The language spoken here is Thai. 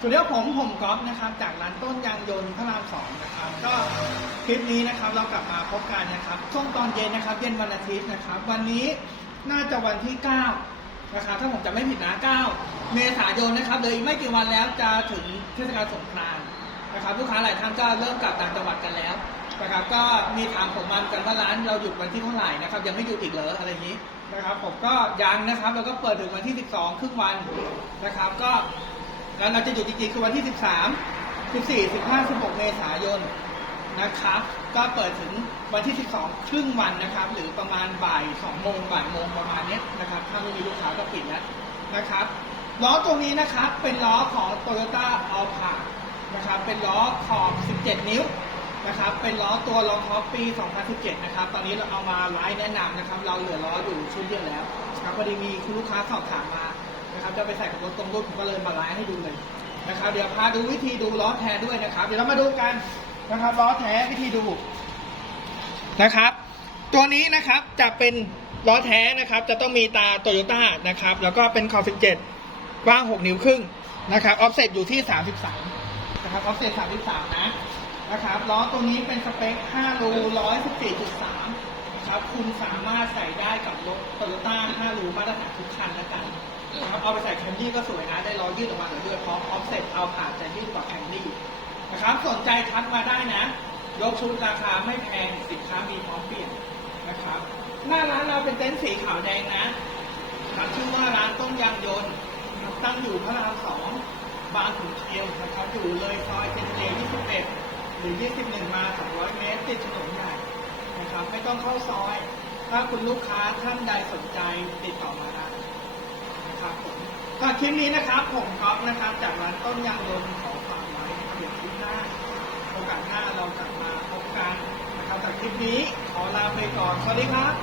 สวัสดีครับผมผมก๊อฟนะครับ จากร้านต้นยางยนต์พระรามสองนะครับ ก็คลิปนี้นะครับเรากลับมาพบกันนะครับช่วงตอนเย็นนะครับ เย็นวันอาทิตย์นะครับ วันนี้น่าจะวันที่ 9 นะครับ ถ้าผมจำไม่ผิดนะ 9 เมษายนนะครับเหลยอีกไม่กี่วันแล้วจะถึงเทศกาลสงกรานต์นะครับ ลูกค้าหลายท่านก็เริ่มกลับต่างจังหวัดกันแล้วนะครับ ก็มีถามผมมากันว่าร้านเราหยุดวันที่เท่าไหร่นะครับ ยังไม่หยุดอีกเหรออะไรอย่างนี้นะครับ ผมก็ยังนะครับเราก็เปิดถึงวันที่ 12 ครึ่งวันนะครับ ก็ แล้วเราจะหยุดจริงๆคือวันที่ 13 14 15 16 เมษายนนะครับ ก็เปิดถึงวันที่ 12 ครึ่งวันนะครับ หรือประมาณบ่าย2โมงบ่ายโมงประมาณเนี้ยนะครับ ถ้าไม่มีลูกค้าก็ปิดแล้วนะครับ ล้อตัวนี้นะครับเป็นล้อของ Toyota Alphard นะครับ เป็นล้อขอบ 17 นิ้วนะครับ เป็นล้อตัวรองท็อปปี 2017 นะครับ ตอนนี้เราเอามาไลฟ์แนะนำนะครับ เราเหลือล้ออยู่ชุดเดียวแล้วนะครับพอดีมีคุณลูกค้าสอบถามมา นะครับจะไปใส่กับรถตรงรุ่นผมก็เลยมาไลฟ์ให้ดูเลยนะครับเดี๋ยวพาดูวิธีดูล้อแท้ด้วยนะครับ เดี๋ยวเรามาดูกันนะครับล้อแท้วิธีดูนะครับ ตัวนี้นะครับจะเป็นล้อแท้นะครับ จะต้องมีตาโตโยต้านะครับ แล้วก็เป็นขอบ17กว้าง 6 นิ้วครึ่งนะครับออฟเซ็ตอยู่ที่ 33นะครับออฟเซ็ต33 นะนะครับล้อตัวนี้เป็นสเปค 5 รู 114.3 นะครับ คุณสามารถใส่ได้กับรถโตโยต้า 5 รูมาตรฐานทุกคันแล้วกัน เอาไปใส่แคมรี่ก็สวยนะได้ล้อยืดออกมาเหลือด้วยเพราะออฟเซ็ตเอาผ่านจะยืดกว่าแคมรี่นะครับสนใจทักมาได้นะ ยกชุดราคาไม่แพงสินค้ามีพร้อมเปลี่ยนนะครับ หน้าร้านเราเป็นเต็นท์สีขาวแดงนะครับชื่อว่าร้านต้นยางยนต์ตั้งอยู่พระรามสองบางขุนเทียนนะครับอยู่เลยซอยเจนเจ21 หรือ 21 มา 200 เมตรติดถนนใหญ่นะครับไม่ต้องเข้าซอย ถ้าคุณลูกค้าท่านใดสนใจติดต่อมาได้ นะครับผมคลิปนี้นะครับ ผมก๊อฟนะครับ จากร้านต้นยางยนต์ขอฝากไว้เดี๋ยวคลิปหน้า โอกาสหน้าเราจะมาพบกันนะครับจากคลิปนี้ขอลาไปก่อน สวัสดีครับ